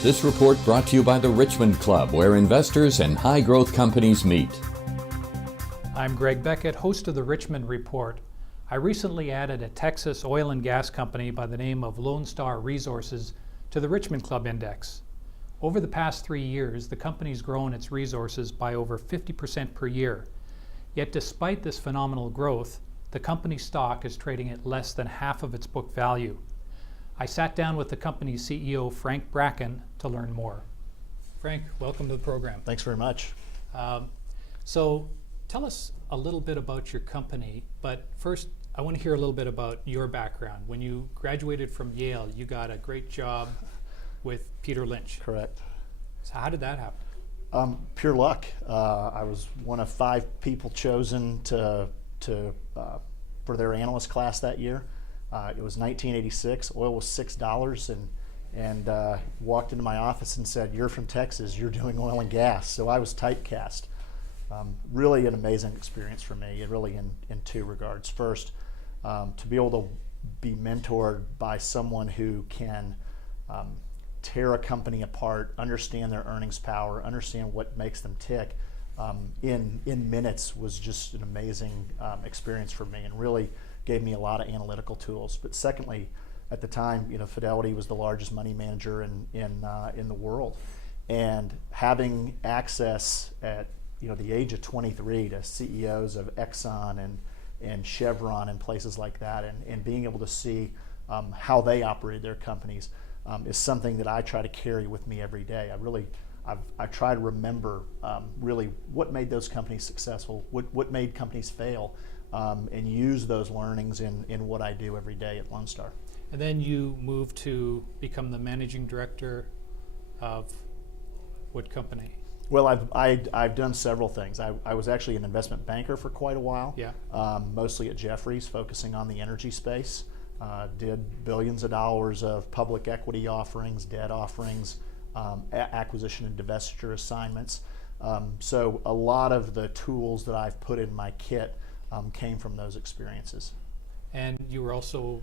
This report brought to you by the Richmond Club, where investors and high-growth companies meet. I'm Greg Beckett, host of the Richmond Report. I recently added a Texas oil and gas company by the name of Lonestar Resources to the Richmond Club Index. Over the past 3 years, the company's grown its resources by over 50% per year. Yet despite this phenomenal growth, the company's stock is trading at less than half of its book value. I sat down with the company's CEO Frank Bracken to learn more. Frank, welcome to the program. Thanks very much. So tell us a little bit about your company, but first I want to hear a little bit about your background. When you graduated from Yale, you got a great job with Peter Lynch. Correct. So how did that happen? Pure luck. I was one of 5 people chosen for their analyst class that year. It was 1986. Oil was $6, and walked into my office and said, "You're from Texas. You're doing oil and gas." So I was typecast. Really an amazing experience for me. Really in 2 regards. First, to be able to be mentored by someone who can tear a company apart, understand their earnings power, understand what makes them tick in minutes was just an amazing experience for me, and really gave me a lot of analytical tools. But secondly, at the time, Fidelity was the largest money manager in the world, and having access at the age of 23 to CEOs of Exxon and Chevron and places like that, and being able to see how they operated their companies is something that I try to carry with me every day. I try to remember really what made those companies successful, what made companies fail, and use those learnings in what I do every day at Lonestar. And then you moved to become the managing director of what company? Well, I've done several things. I was actually an investment banker for quite a while. Yeah. Mostly at Jeffries, focusing on the energy space. Did billions of dollars of public equity offerings, debt offerings, acquisition and divestiture assignments. So a lot of the tools that I've put in my kit came from those experiences. And you were also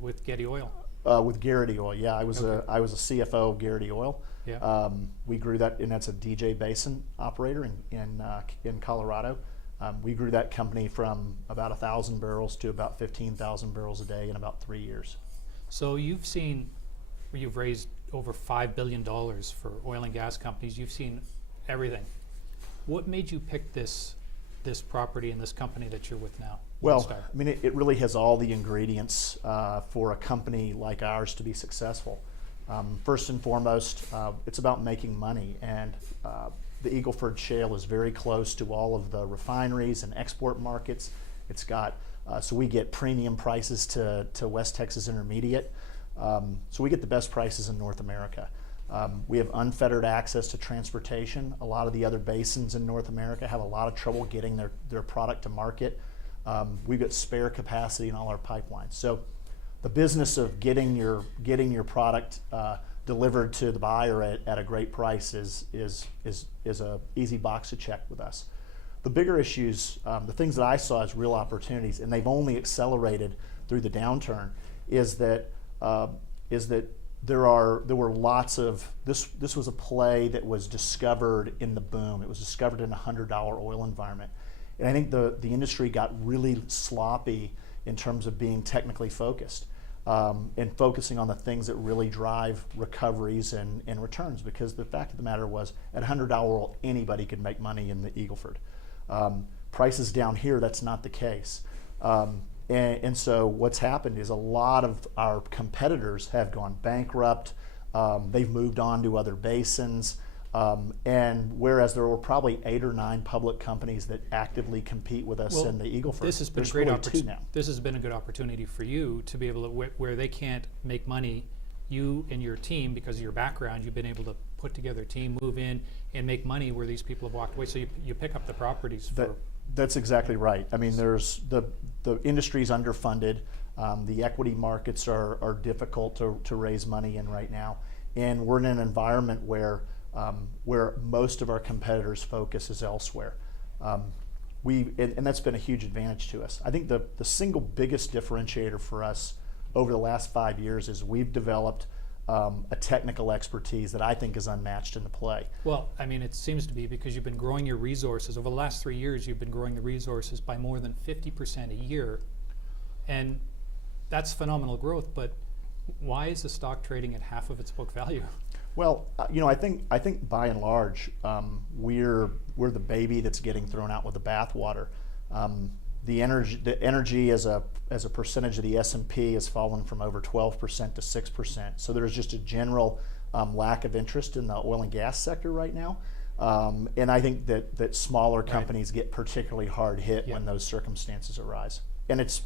with Getty Oil? With Garrity Oil, yeah. I was a CFO of Garrity Oil. Yeah. We grew that, and that's a DJ Basin operator in Colorado. We grew that company from about 1,000 barrels to about 15,000 barrels a day in about 3 years. So you've raised over $5 billion for oil and gas companies. You've seen everything. What made you pick this property and this company that you're with now? Well, I mean, it really has all the ingredients for a company like ours to be successful. First and foremost, it's about making money, and the Eagle Ford Shale is very close to all of the refineries and export markets. It's got so we get premium prices to West Texas Intermediate. So we get the best prices in North America. We have unfettered access to transportation. A lot of the other basins in North America have a lot of trouble getting their product to market. We've got spare capacity in all our pipelines. So the business of getting your product delivered to the buyer at a great price is a easy box to check with us. The bigger issues, the things that I saw as real opportunities, and they've only accelerated through the downturn, is that there were lots of this was a play that was discovered in the boom. It was discovered in a $100 oil environment, and I think the industry got really sloppy in terms of being technically focused and focusing on the things that really drive recoveries and returns. Because the fact of the matter was, at $100 oil, anybody could make money in the Eagle Ford. Prices down here, that's not the case. And so what's happened is a lot of our competitors have gone bankrupt. They've moved on to other basins. And whereas there were probably 8 or 9 public companies that actively compete with us in the Eagle Ford, this has been This has been a good opportunity for you to be able to, where they can't make money, you and your team, because of your background, you've been able to put together a team, move in, and make money where these people have walked away. So you pick up the properties. That's exactly right. I mean, there's the industry's underfunded. The equity markets are difficult to raise money in right now, and we're in an environment where most of our competitors' focus is elsewhere. And that's been a huge advantage to us. I think the single biggest differentiator for us over the last 5 years is we've developed a technical expertise that I think is unmatched in the play. Well, I mean, it seems to be because you've been growing your resources. Over the last 3 years, you've been growing the resources by more than 50% a year. And that's phenomenal growth, but why is the stock trading at half of its book value? Well, I think by and large, we're the baby that's getting thrown out with the bathwater. The energy as a percentage of the S&P has fallen from over 12% to 6%. So there's just a general lack of interest in the oil and gas sector right now. And I think that smaller companies get particularly hard hit when those circumstances arise. And it's,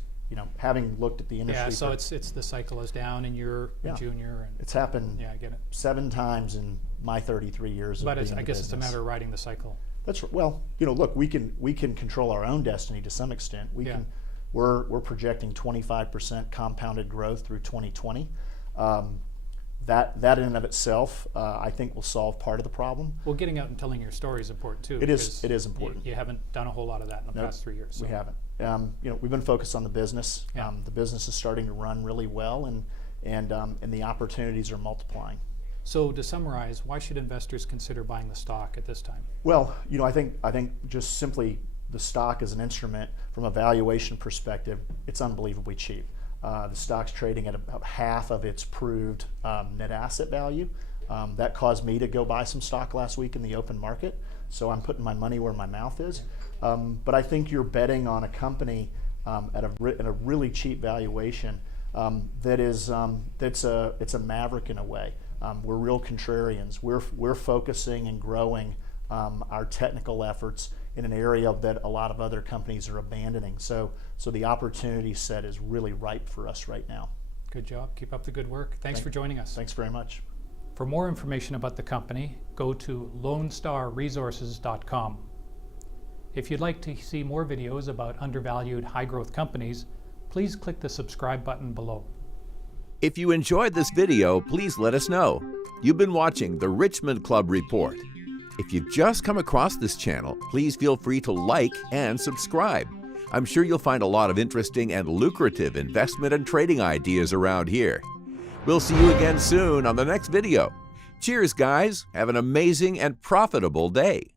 having looked at the industry. Yeah, so it's the cycle is down and you're a junior. And it's happened I get it. 7 times in my 33 years of being in the business. But I guess it's a matter of riding the cycle. That's well, look, we can control our own destiny to some extent. We're projecting 25% compounded growth through 2020. That in and of itself, I think, will solve part of the problem. Well, getting out and telling your story is important too. It is important. You haven't done a whole lot of that in the past 3 years. So. We haven't. We've been focused on the business. Yeah. The business is starting to run really well, and the opportunities are multiplying. So to summarize, why should investors consider buying the stock at this time? Well, I think just simply the stock as an instrument from a valuation perspective, it's unbelievably cheap. The stock's trading at about half of its proved net asset value. That caused me to go buy some stock last week in the open market. So I'm putting my money where my mouth is. But I think you're betting on a company at a really cheap valuation it's a maverick in a way. We're real contrarians. We're focusing and growing our technical efforts in an area that a lot of other companies are abandoning. So the opportunity set is really ripe for us right now. Good job. Keep up the good work. Thanks for joining us. Thanks very much. For more information about the company, go to lonestarresources.com. If you'd like to see more videos about undervalued high-growth companies, please click the subscribe button below. If you enjoyed this video, please let us know. You've been watching the Richmond Club Report. If you've just come across this channel, please feel free to like and subscribe. I'm sure you'll find a lot of interesting and lucrative investment and trading ideas around here. We'll see you again soon on the next video. Cheers, guys. Have an amazing and profitable day.